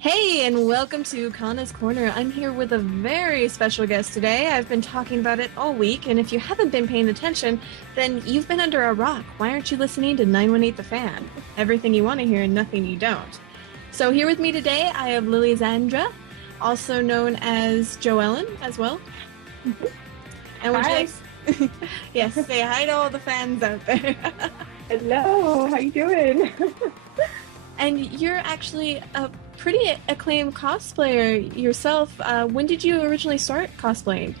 Hey, and welcome to Kanas Corner. I'm here with a very special guest today. I've been talking about it all week, and if you haven't been paying attention, then you've been under a rock. Why aren't you listening to 918 The Fan? Everything you want to hear and nothing you don't. So here with me today, I have Lillyxandra, also known as JoEllen as well. And would you Hi. like... Yes, say hi to all the fans out there. Hello, how you doing? And you're actually a pretty acclaimed cosplayer yourself. When did you originally start cosplaying?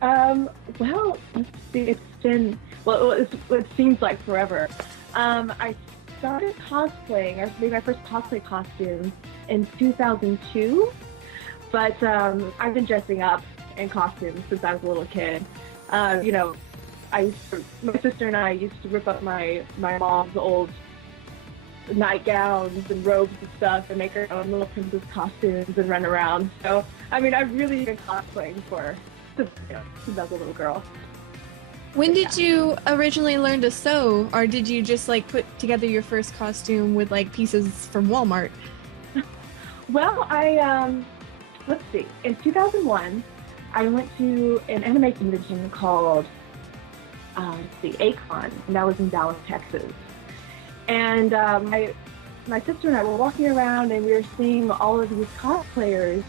Well, let's see, it seems like forever. I started cosplaying, I made my first cosplay costume in 2002, but I've been dressing up in costumes since I was a little kid. My sister and I used to rip up my mom's old nightgowns and robes and stuff and make our own little princess costumes and run around. So, I mean, I've really been cosplaying since I was a little girl. When did you originally learn to sew, or did you just like put together your first costume with like pieces from Walmart? Well, let's see, in 2001, I went to an anime convention called, Acon, and that was in Dallas, Texas. And my sister and I were walking around, and we were seeing all of these cosplayers,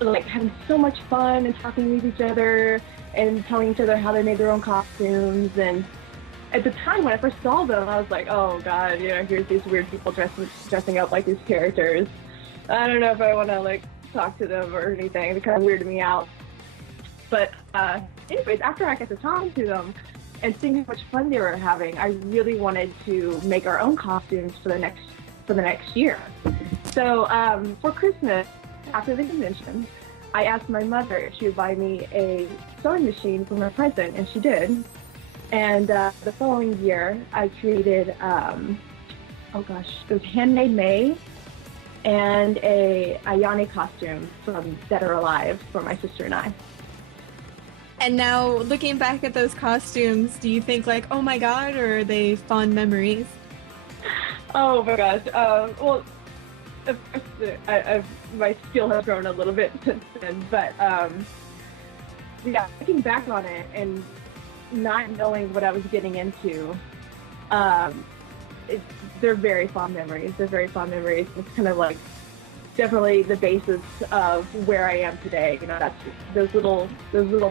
like having so much fun and talking with each other and telling each other how they made their own costumes. And at the time when I first saw them, I was like, oh God, here's these weird people dressing up like these characters. I don't know if I want to like talk to them or anything. It kind of weirded me out. But anyways, after I got to talk to them and seeing how much fun they were having, I really wanted to make our own costumes for the next year. So for Christmas, after the convention, I asked my mother if she would buy me a sewing machine for my present, and she did. And the following year, I created, it was Handmade May and a Ayane costume from Dead or Alive for my sister and I. And now, looking back at those costumes, do you think like, oh my God, or are they fond memories? Oh my gosh. Well, of course, my skill has grown a little bit since then, but yeah, looking back on it and not knowing what I was getting into, they're very fond memories. They're very fond memories. It's kind of like definitely the basis of where I am today. That's those little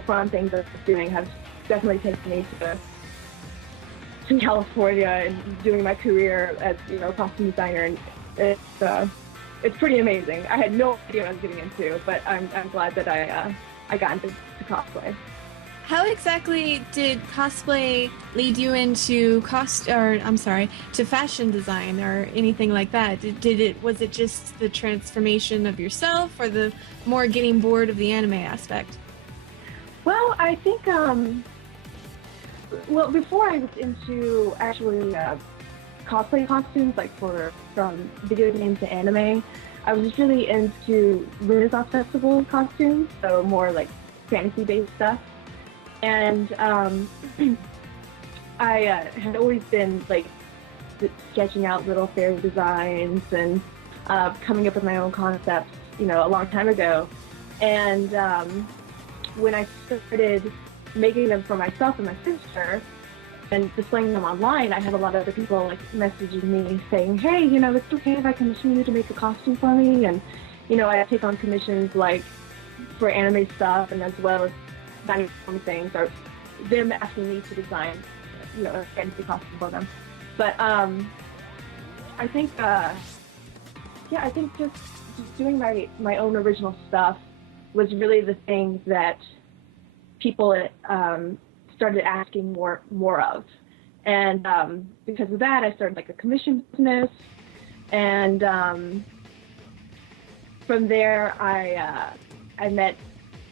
fun things that I'm doing have definitely taken me to California and doing my career as a costume designer, and it's pretty amazing. I had no idea what I was getting into, but I'm glad that I got into cosplay. How exactly did cosplay lead you into to fashion design or anything like that? Was it just the transformation of yourself, or the more getting bored of the anime aspect? Well, I think before I was into actually cosplay costumes, like from video games to anime, I was really into Renaissance Festival costumes, so more like fantasy-based stuff. And I had always been like sketching out little fairy designs and coming up with my own concepts, a long time ago. And when I started making them for myself and my sister and displaying them online, I had a lot of other people like messaging me saying, hey, it's okay if I commission you to make a costume for me. And, I take on commissions like for anime stuff, and as well as designing things, or them asking me to design, a fantasy costume for them. But I think, I think just doing my own original stuff was really the thing that people started asking more of. And because of that, I started like a commission business, and from there I met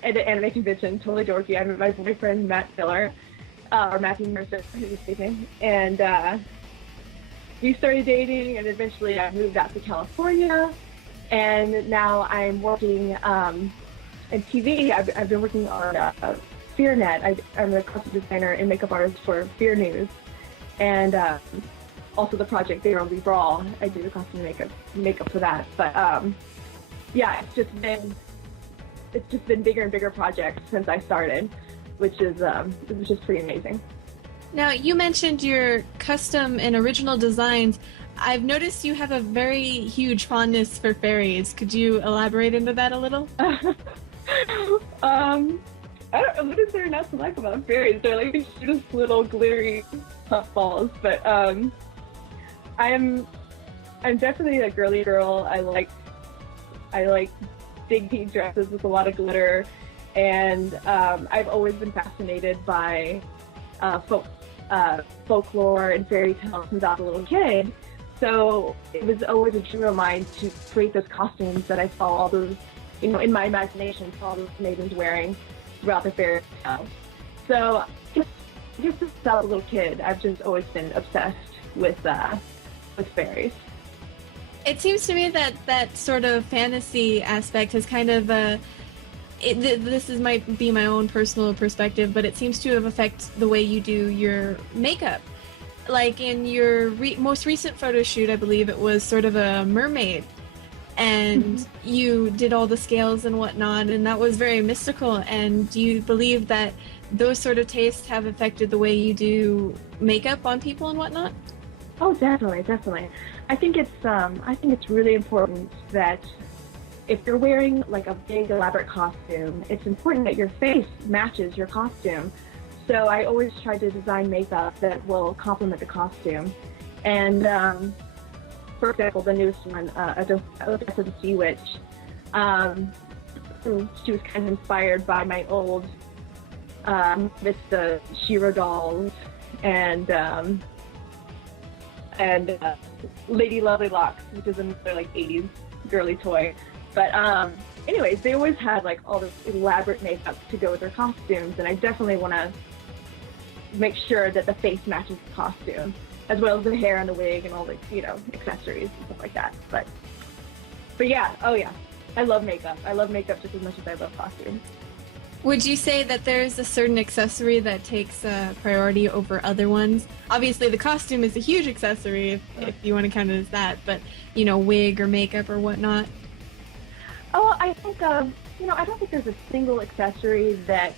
at an anime convention, totally dorky. I met my boyfriend Matt Miller, or Matthew Mercer, who was speaking, and we started dating, and eventually I moved out to California, and now I'm working in TV. I've been working on FearNet. I'm a costume designer and makeup artist for Fear News, and also the project Will Be Brawl. I do the costume makeup for that. But yeah, it's just been bigger and bigger projects since I started, which is pretty amazing. Now, you mentioned your custom and original designs. I've noticed you have a very huge fondness for fairies. Could you elaborate into that a little? I don't know, what is there not to like about fairies? They're like these cutest little glittery puffballs, but I'm definitely a girly girl. I like big pink dresses with a lot of glitter, and I've always been fascinated by folklore and fairy tales since I was a little kid. So it was always a dream of mine to create those costumes that I saw all those, in my imagination, saw those maidens wearing throughout the fairy tale. So just since I was a little kid, I've just always been obsessed with fairies. It seems to me that that sort of fantasy aspect has kind of might be my own personal perspective, but it seems to have affected the way you do your makeup. Like in your most recent photo shoot, I believe it was sort of a mermaid, and you did all the scales and whatnot, and that was very mystical. And do you believe that those sort of tastes have affected the way you do makeup on people and whatnot? Oh, definitely, definitely. I think it's really important that if you're wearing like a big elaborate costume, it's important that your face matches your costume. So I always try to design makeup that will complement the costume. And for example, the newest one, Odessa the Sea Witch, she was kind of inspired by my old Vista Shiro dolls and Lady Lovely Locks, which is another like 80s girly toy. But anyways, they always had like all this elaborate makeup to go with their costumes, and I definitely want to make sure that the face matches the costume, as well as the hair and the wig and all the accessories and stuff like that. But yeah, oh yeah, I love makeup. I love makeup just as much as I love costumes. Would you say that there's a certain accessory that takes priority over other ones? Obviously, the costume is a huge accessory if you want to count it as that, but wig or makeup or whatnot. Oh, I think I don't think there's a single accessory that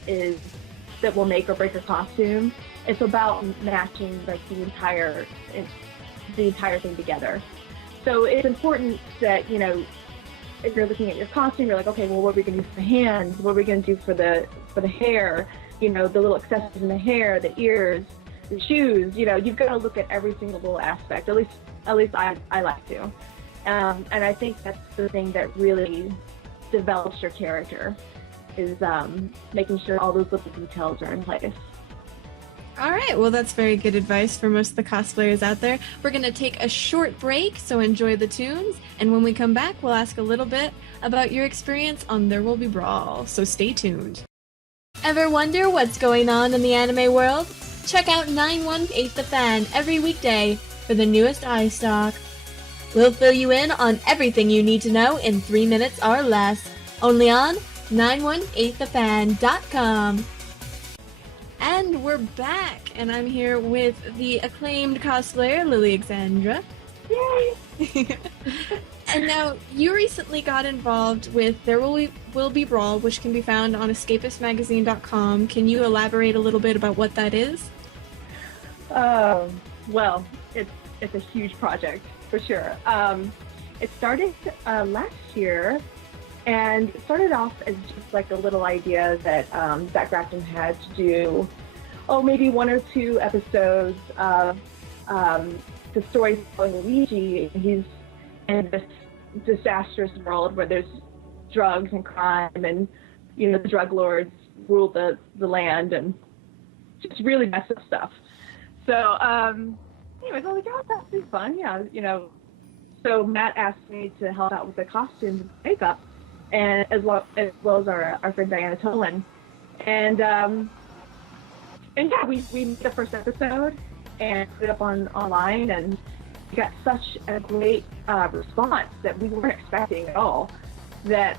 will make or break a costume. It's about matching like the entire thing together. So it's important that if you're looking at your costume, you're like, okay, well, what are we going to do for the hands? What are we going to do for the hair? The little accessories in the hair, the ears, the shoes. You've got to look at every single little aspect. At least I like to. And I think that's the thing that really develops your character, is making sure all those little details are in place. All right, well, that's very good advice for most of the cosplayers out there. We're going to take a short break, so enjoy the tunes. And when we come back, we'll ask a little bit about your experience on There Will Be Brawl, so stay tuned. Ever wonder what's going on in the anime world? Check out 918 The Fan every weekday for the newest iStock. We'll fill you in on everything you need to know in 3 minutes or less. Only on 918thefan.com. And we're back, and I'm here with the acclaimed cosplayer, Lillyxandra. Yay! And now, you recently got involved with There Will Be Brawl, which can be found on escapistmagazine.com. Can you elaborate a little bit about what that is? Well, it's a huge project, for sure. It started last year, and it started off as just like a little idea that Zach Grafton had to do, maybe 1 or 2 episodes of the story following Luigi. He's in this disastrous world where there's drugs and crime, and the drug lords rule the land, and just really messed up stuff. So anyways, I was like, oh, that'd be fun, yeah, So Matt asked me to help out with the costumes and makeup, and as well as our friend Diana Tolan. And yeah, we made the first episode and put it up online, and we got such a great response that we weren't expecting at all, that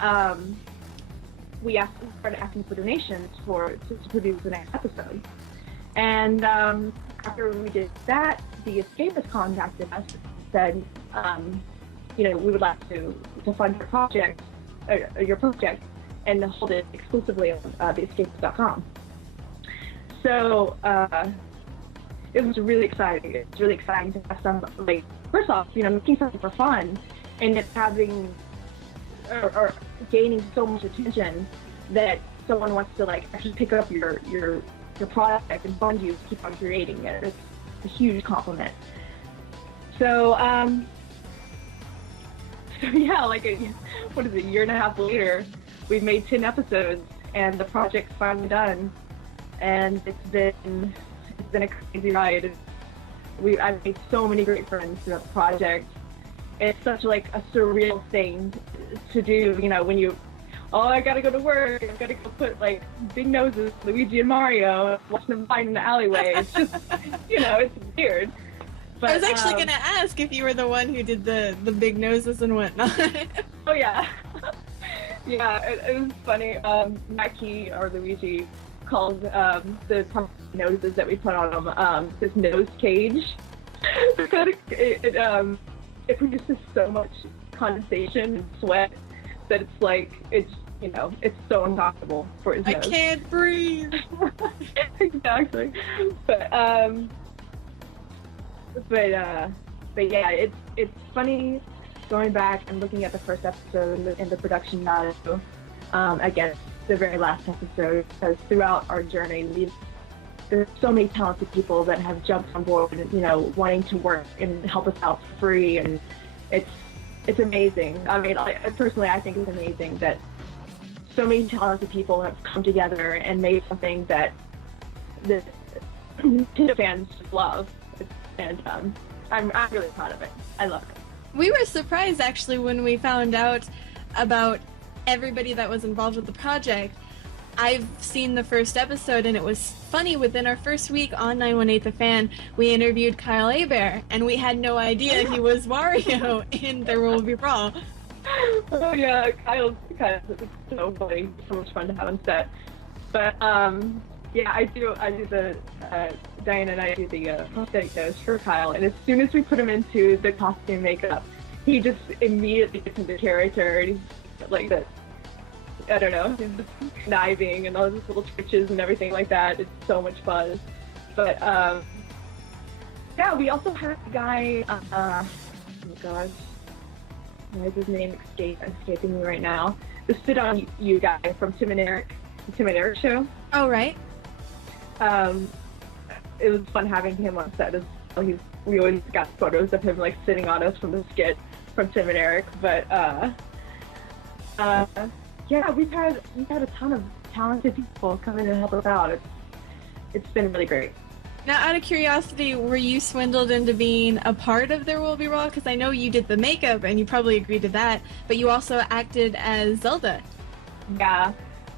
we started asking for donations to produce the next episode. And after we did that, the Escapist contacted us, said, we would like to fund your project. your project and hold it exclusively on theescape.com. So it was really exciting. It's really exciting to have some, like, first off, making something for fun and it's having or gaining so much attention that someone wants to, like, actually pick up your product and fund you to keep on creating it. It's a huge compliment. So yeah, like a year and a half later, we've made 10 episodes and the project's finally done. And it's been a crazy ride. I've made so many great friends throughout the project. It's such, like, a surreal thing to do, when I gotta go to work, I've gotta go put, like, big noses, Luigi and Mario, watch them fight in the alleyway. It's just, it's weird. But, I was actually gonna ask if you were the one who did the big noses and whatnot. Oh yeah. Yeah, it was funny. Mackie, or Luigi, calls the noses that we put on them this nose cage. Because it produces so much condensation and sweat that it's like, it's so uncomfortable for his nose. I can't breathe. Exactly. But yeah, it's funny going back and looking at the first episode and the production value against the very last episode, because throughout our journey there's so many talented people that have jumped on board and wanting to work and help us out for free, and it's amazing. I mean, personally I think it's amazing that so many talented people have come together and made something that the Nintendo fans love, and I'm really proud of it. I love it. We were surprised, actually, when we found out about everybody that was involved with the project. I've seen the first episode, and it was funny. Within our first week on 918 The Fan, we interviewed Kyle Hebert, and we had no idea he was Wario in The Will Be Brawl. Oh yeah, Kyle's so funny. So much fun to have on set. But yeah, I do the Diana and I do the prosthetic nose for Kyle, and as soon as we put him into the costume makeup, he just immediately gets into character. And he's like that. I don't know, he's just conniving and all these little twitches and everything like that. It's so much fun. But yeah, we also had a guy. Oh gosh, why is his name escaping me right now? The Sit On You guy from Tim and Eric show. Oh right. It was fun having him on set as well. We always got photos of him, like, sitting on us from the skit from Tim and Eric. But yeah, we've had a ton of talented people come in and help us out. It's been really great. Now, out of curiosity, were you swindled into being a part of There Will Be Brawl? Because I know you did the makeup and you probably agreed to that, but you also acted as Zelda. Yeah.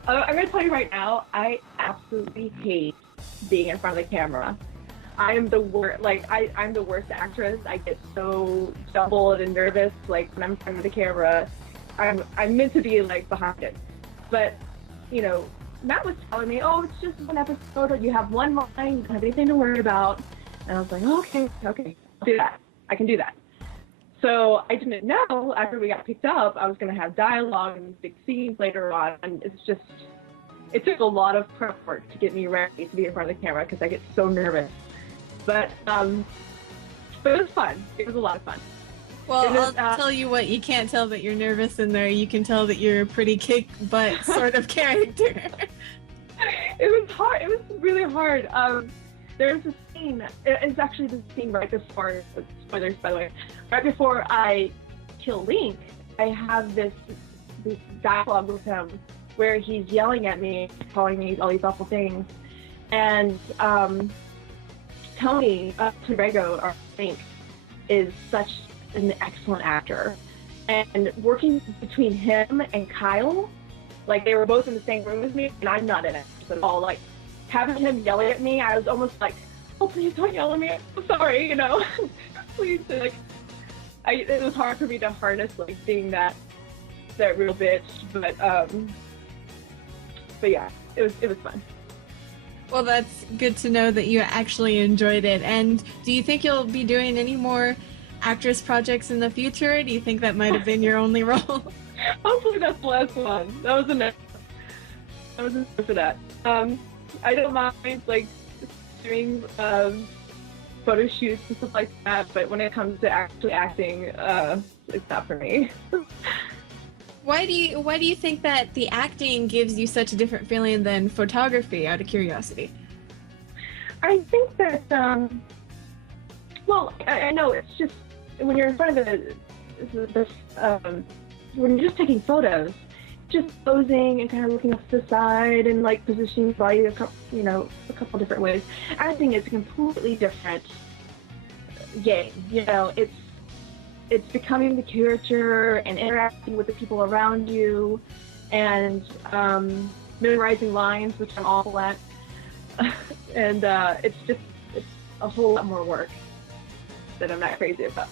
I'm going to tell you right now, I absolutely hate being in front of the camera. I am the worst. Like, I'm the worst actress. I get so jumbled and nervous, like, when I'm in front of the camera. I'm meant to be, like, behind it. But, Matt was telling me, oh, it's just one episode, you have one line, you don't have anything to worry about. And I was like, okay, I'll do that. I can do that. So I didn't know, after we got picked up, I was going to have dialogue and big scenes later on. And it took a lot of prep work to get me ready to be in front of the camera because I get so nervous. But it was fun. It was a lot of fun. Well, I'll tell you what, you can't tell that you're nervous in there. You can tell that you're a pretty kick-butt sort of character. It was hard. It was really hard. There's a scene. It's actually the scene right before, spoilers by the way, right before I kill Link, I have this dialogue with him where he's yelling at me, calling me all these awful things. And Tony Torrego, or Link, is such an excellent actor, and working between him and Kyle, like, they were both in the same room with me, and I'm not in it at all. Like, having him yelling at me, I was almost like, oh, please don't yell at me, I'm sorry, please. Like, it was hard for me to harness, like, being that real bitch, but yeah, it was fun. Well, that's good to know that you actually enjoyed it. And do you think you'll be doing any more actress projects in the future? Do you think that might have been your only role? Hopefully that's the last one. That was enough. I was enough for that. I don't mind like doing photo shoots and stuff like that, but when it comes to actually acting, it's not for me. Why do you think that the acting gives you such a different feeling than photography, out of curiosity? I think that well, I know it's just when you're in front of when you're just taking photos, just posing and kind of looking off to the side and like positioning your body a couple different ways. Acting is a completely different game. It's becoming the character and interacting with the people around you and memorizing lines, which I'm awful at. And it's a whole lot more work that I'm not crazy about.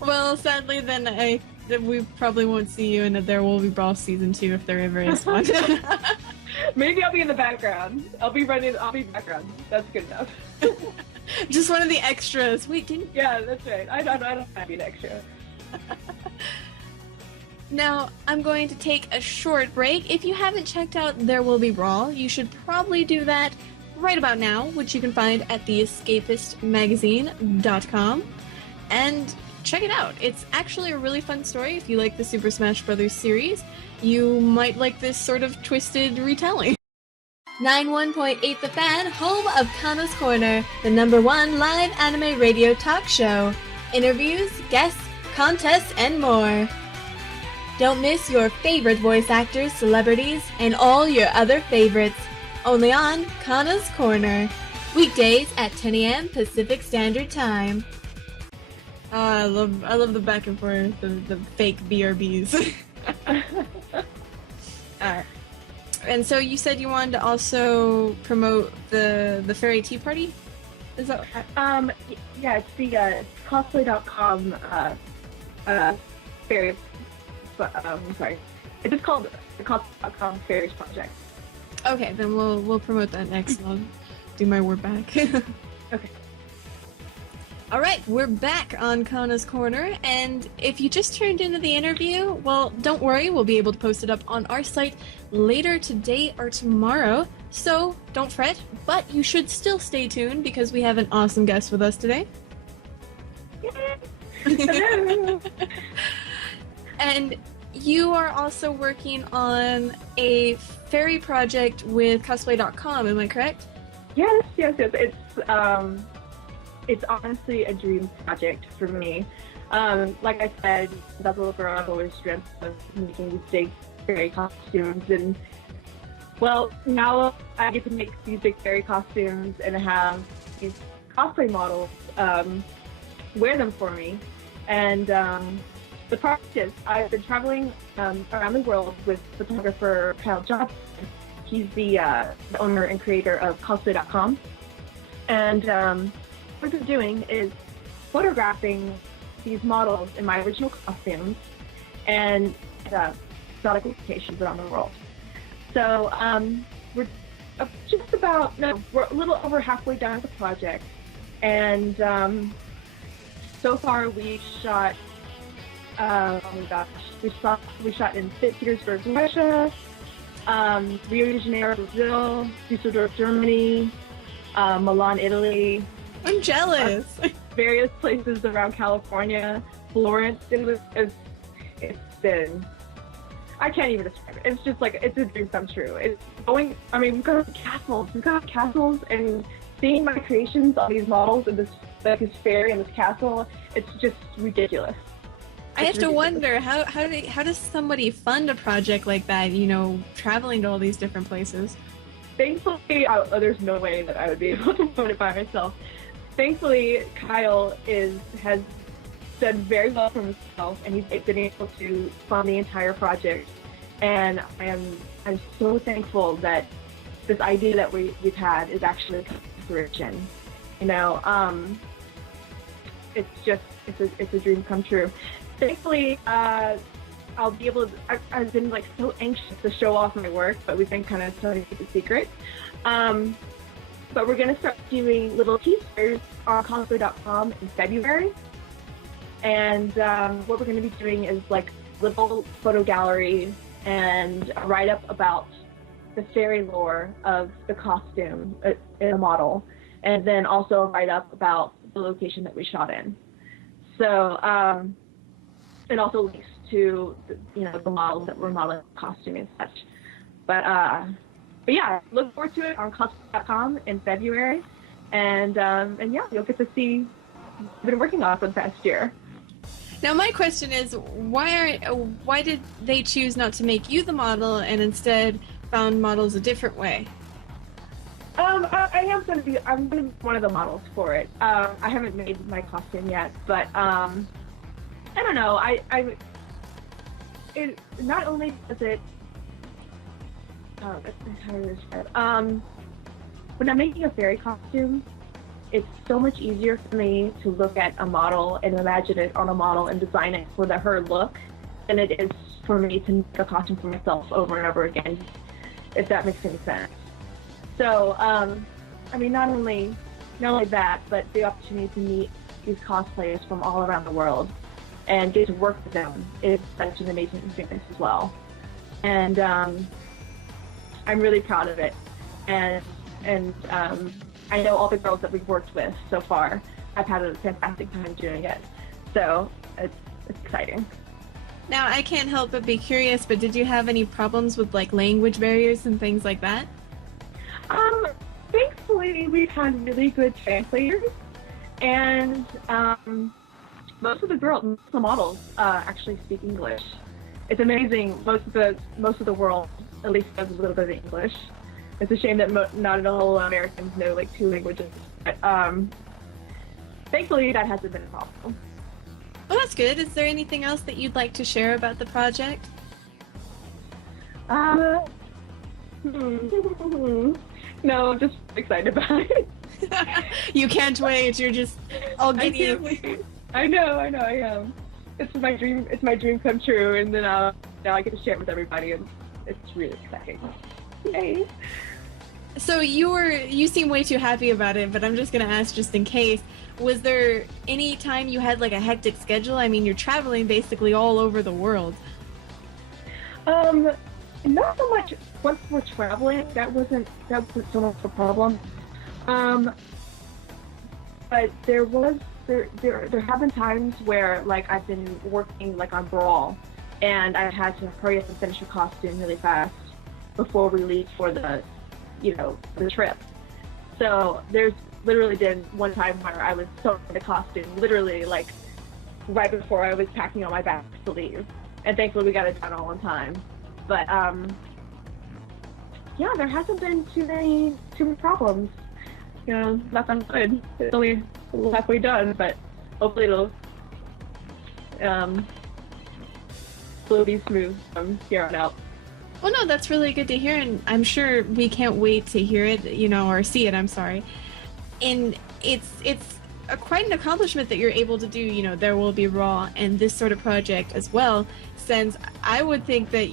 Well, sadly, then we probably won't see you in a There Will Be Brawl season 2 if there ever is one. Maybe I'll be in the background. I'll be background. That's good enough. Just one of the extras. Wait, didn't? Yeah, that's right. I don't have to be an extra. Now, I'm going to take a short break. If you haven't checked out There Will Be Brawl, you should probably do that right about now, which you can find at theescapistmagazine.com. And check it out. It's actually a really fun story. If you like the Super Smash Bros. Series, you might like this sort of twisted retelling. 91.8 The Fan, home of Kanas Corner, the #1 live anime radio talk show. Interviews, guests, contests, and more. Don't miss your favorite voice actors, celebrities, and all your other favorites. Only on Kanas Corner. Weekdays at 10 a.m. Pacific Standard Time. I love the back and forth, the fake BRBs. And so you said you wanted to also promote the Fairy Tea Party? Is that yeah, it's the cosplay.com fairies. I'm sorry. It's just called the cosplay.com fairies project. Okay, then we'll promote that next. I'll do my word back. Okay. All right, we're back on Kanas Corner, and if you just turned into the interview, well, don't worry, we'll be able to post it up on our site later today or tomorrow, so don't fret, but you should still stay tuned because we have an awesome guest with us today. Hello. And you are also working on a fairy project with cosplay.com, am I correct? Yes. It's honestly a dream project for me. Like I said, as a little girl, I've always dreamt of making these big fairy costumes, and well, now I get to make these big fairy costumes and have these cosplay models wear them for me. And the project is, I've been traveling around the world with photographer Kyle Johnson. He's the owner and creator of cosplay.com. And what we've been doing is photographing these models in my original costumes and exotic locations around the world. So we're we're a little over halfway done with the project, and so far we shot. Oh my gosh, we shot in St. Petersburg, Russia, Rio de Janeiro, Brazil, Düsseldorf, Germany, Milan, Italy. I'm jealous. Various places around California, Florence. It's been, I can't even describe it. It's just like, it's a dream come true. We've got castles, and seeing my creations on these models and this fairy and this castle, it's just ridiculous. I have to wonder, how does somebody fund a project like that, traveling to all these different places? Thankfully, there's no way that I would be able to fund it by myself. Thankfully, Kyle has done very well for himself, and he's been able to fund the entire project. And I'm so thankful that this idea that we've had is actually coming to fruition. It's a dream come true. Thankfully, I'll be able to. I've been so anxious to show off my work, but we've been kind of trying to keep it secret. But we're going to start doing little teasers on cosplay.com in February. And what we're going to be doing is like little photo gallery and a write-up about the fairy lore of the costume in a model, and then also a write-up about the location that we shot in. So, and also links to the models that we're modeling the costume and such. But yeah, look forward to it on cosplay.com in February, and yeah, you'll get to see what I've been working on for the past year. Now, my question is, why did they choose not to make you the model and instead found models a different way? I'm gonna be one of the models for it. I haven't made my costume yet, but I don't know. It not only does it. How to describe? When I'm making a fairy costume, it's so much easier for me to look at a model and imagine it on a model and design it for her look than it is for me to make a costume for myself over and over again, if that makes any sense. So, I mean, not only that, but the opportunity to meet these cosplayers from all around the world and get to work with them is such an amazing experience as well. And I'm really proud of it. And I know all the girls that we've worked with so far. I've had a fantastic time doing it. So it's exciting. Now, I can't help but be curious, but did you have any problems with like language barriers and things like that? Thankfully, we've had really good translators, and most of the models actually speak English. It's amazing. Most of the world at least knows a little bit of English. It's a shame that not all Americans know like 2 languages. But thankfully, that hasn't been a problem. Well, that's good. Is there anything else that you'd like to share about the project? No, I'm just excited about it. You can't wait. You're just all giddy. I know, I am. It's my dream come true, and then now I get to share it with everybody, and it's really exciting. Yay. So you seem way too happy about it, but I'm just gonna ask just in case. Was there any time you had like a hectic schedule? I mean, you're traveling basically all over the world. Not so much once we're traveling. That wasn't so much a problem. But there have been times where like I've been working like on Brawl, and I had to hurry up and finish a costume really fast before we leave for the trip. So there's literally been one time where I was sewing the costume literally like right before I was packing on my bags to leave, and thankfully we got it done all on time. But yeah, there hasn't been too many problems. Knock on wood. It's only halfway done, but hopefully it'll be smooth from here on out. Well, no, that's really good to hear, and I'm sure we can't wait to hear it, or see it, I'm sorry. And it's quite an accomplishment that you're able to do, There Will Be Brawl and this sort of project as well, since I would think that,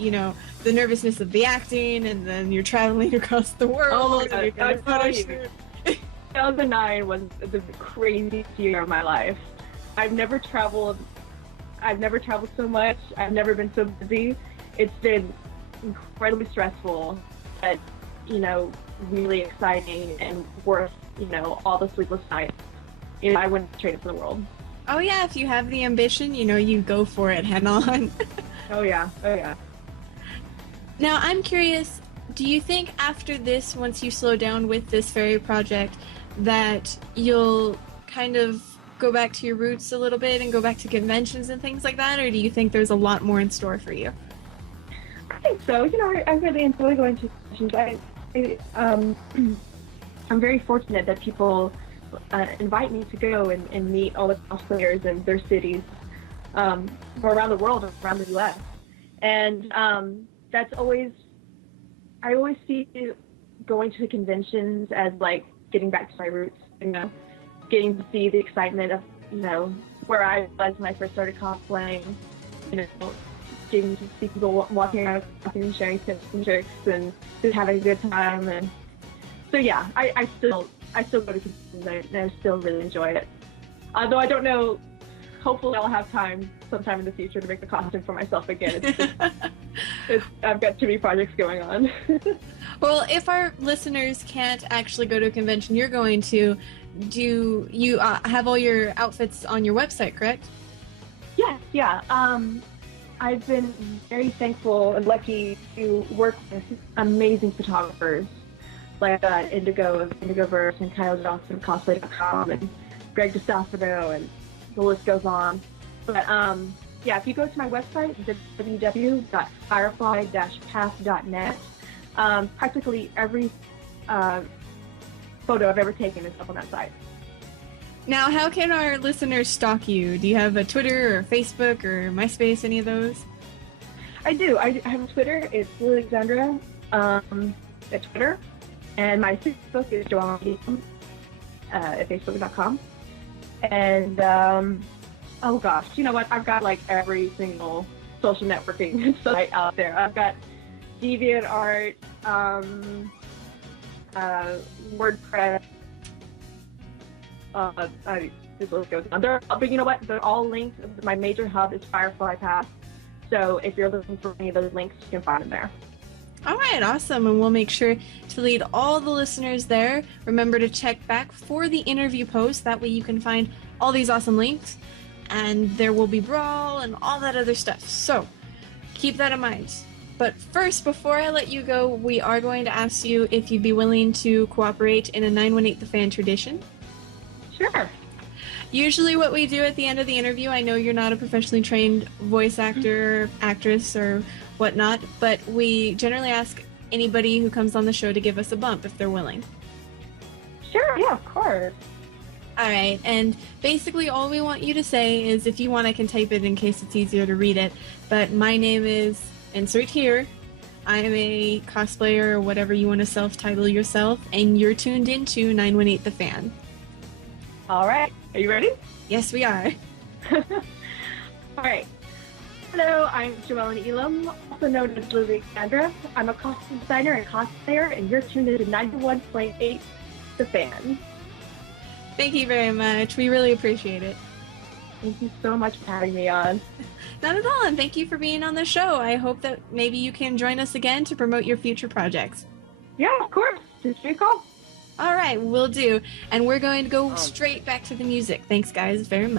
the nervousness of the acting, and then you're traveling across the world. Oh my God, 2009 was the craziest year of my life. I've never traveled so much. I've never been so busy. It's been incredibly stressful, but really exciting and worth all the sleepless nights. I wouldn't trade it for the world. Oh yeah, if you have the ambition, you go for it head on. Oh yeah. Now I'm curious, do you think after this, once you slow down with this fairy project, that you'll kind of go back to your roots a little bit and go back to conventions and things like that, or do you think there's a lot more in store for you? I think so. I really enjoy going to conventions. I'm very fortunate that people invite me to go and meet all the cosplayers in their cities, around the world, around the U.S. And I always see going to the conventions as like getting back to my roots, getting to see the excitement of, where I was when I first started cosplaying, getting to see people walking around and sharing tips and tricks and just having a good time. And so yeah, I still go to conventions and I still really enjoy it. Although I don't know hopefully I'll have time sometime in the future to make the costume for myself again. I've got too many projects going on. Well, if our listeners can't actually go to a convention you're going to, do you have all your outfits on your website, correct? Yes, yeah. I've been very thankful and lucky to work with amazing photographers like Indigo of Indigoverse and Kyle Johnson of Cosplay.com and Greg DeStefano, and the list goes on. But yeah, if you go to my website, www.firefly-path.net, practically every photo I've ever taken is up on that site. Now, how can our listeners stalk you? Do you have a Twitter or Facebook or MySpace, any of those? I do. I have a Twitter. It's Lillyxandra at Twitter. And my Facebook is JoEllen at Facebook.com. And, oh gosh, you know what? I've got like every single social networking site out there. I've got DeviantArt, WordPress. This list goes on. But you know what? They're all linked. My major hub is Firefly Path. So if you're looking for any of those links, you can find them there. All right, awesome. And we'll make sure to lead all the listeners there. Remember to check back for the interview post. That way you can find all these awesome links. And there will be Brawl and all that other stuff. So keep that in mind. But first, before I let you go, we are going to ask you if you'd be willing to cooperate in a 918 The Fan tradition. Sure. Usually what we do at the end of the interview, I know you're not a professionally trained voice actor, actress, or whatnot, but we generally ask anybody who comes on the show to give us a bump if they're willing. Sure, yeah, of course. All right, and basically all we want you to say is, if you want, I can type it in case it's easier to read it, but my name is, insert here, I am a cosplayer or whatever you want to self-title yourself, and you're tuned into 918 The Fan. All right. Are you ready? Yes, we are. All right. Hello, I'm JoEllen Elam, also known as Lillyxandra. I'm a costume designer and cosplayer, and you're tuned into 91.8 The Fan. Thank you very much. We really appreciate it. Thank you so much for having me on. Not at all, and thank you for being on the show. I hope that maybe you can join us again to promote your future projects. Yeah, of course. Just be cool. All right, will do. And we're going to go straight back to the music. Thanks, guys, very much.